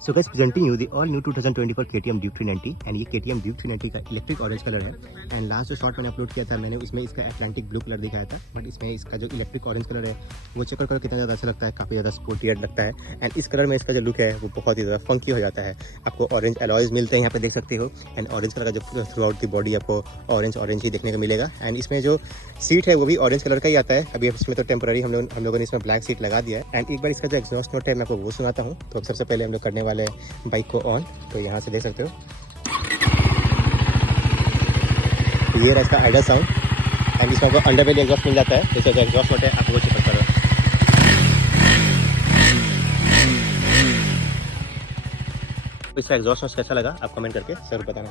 So guys presenting you the all new 2024 KTM Duke 390 and ये KTM Duke 390 का electric orange colour है। And last जो shot मैंने upload किया था मैंने उसमें इसका अटलांटिक ब्लू कलर दिखाया था, बट इसमें इसका जो इलेक्ट्रिक ऑरेंज कलर है वो चेक कलर कितना ज़्यादा अच्छा लगता है, काफ़ी ज़्यादा स्पोर्टी लगता है। एंड इस कलर में इसका जो लुक है वो बहुत ही ज़्यादा फंकी हो जाता है। आपको ऑरेंज अलॉयज मिलते हैं यहाँ पे देख सकते हो। एंड ऑरेंज कलर का जो थ्रू आउट द बॉडी आपको ऑरेंज ही देखने को मिलेगा। एंड इसमें जो सीट है वो भी ऑरेंज कलर का ही आता है। अभी इसमें तो टेम्पररी हम लोगों ने इसमें ब्लैक सीट लगा दिया है। एंड एक बार इसका जो एग्जॉस्ट नोट है मैं आपको वो सुनाता हूँ। तो अब सबसे पहले हम लोग करने वाले हैं बाइक को ऑन। तो यहाँ से देख सकते हो ये रहा इसका आइडल साउंड। एंड इसमें आपको अंडर बेली एग्जॉस्ट मिल जाता है। जैसे जो एग्जॉस्ट नोट है आपको वो चेक करो। इसका एग्जॉस्ट नोट कैसा लगा आप कमेंट करके जरूर बताना।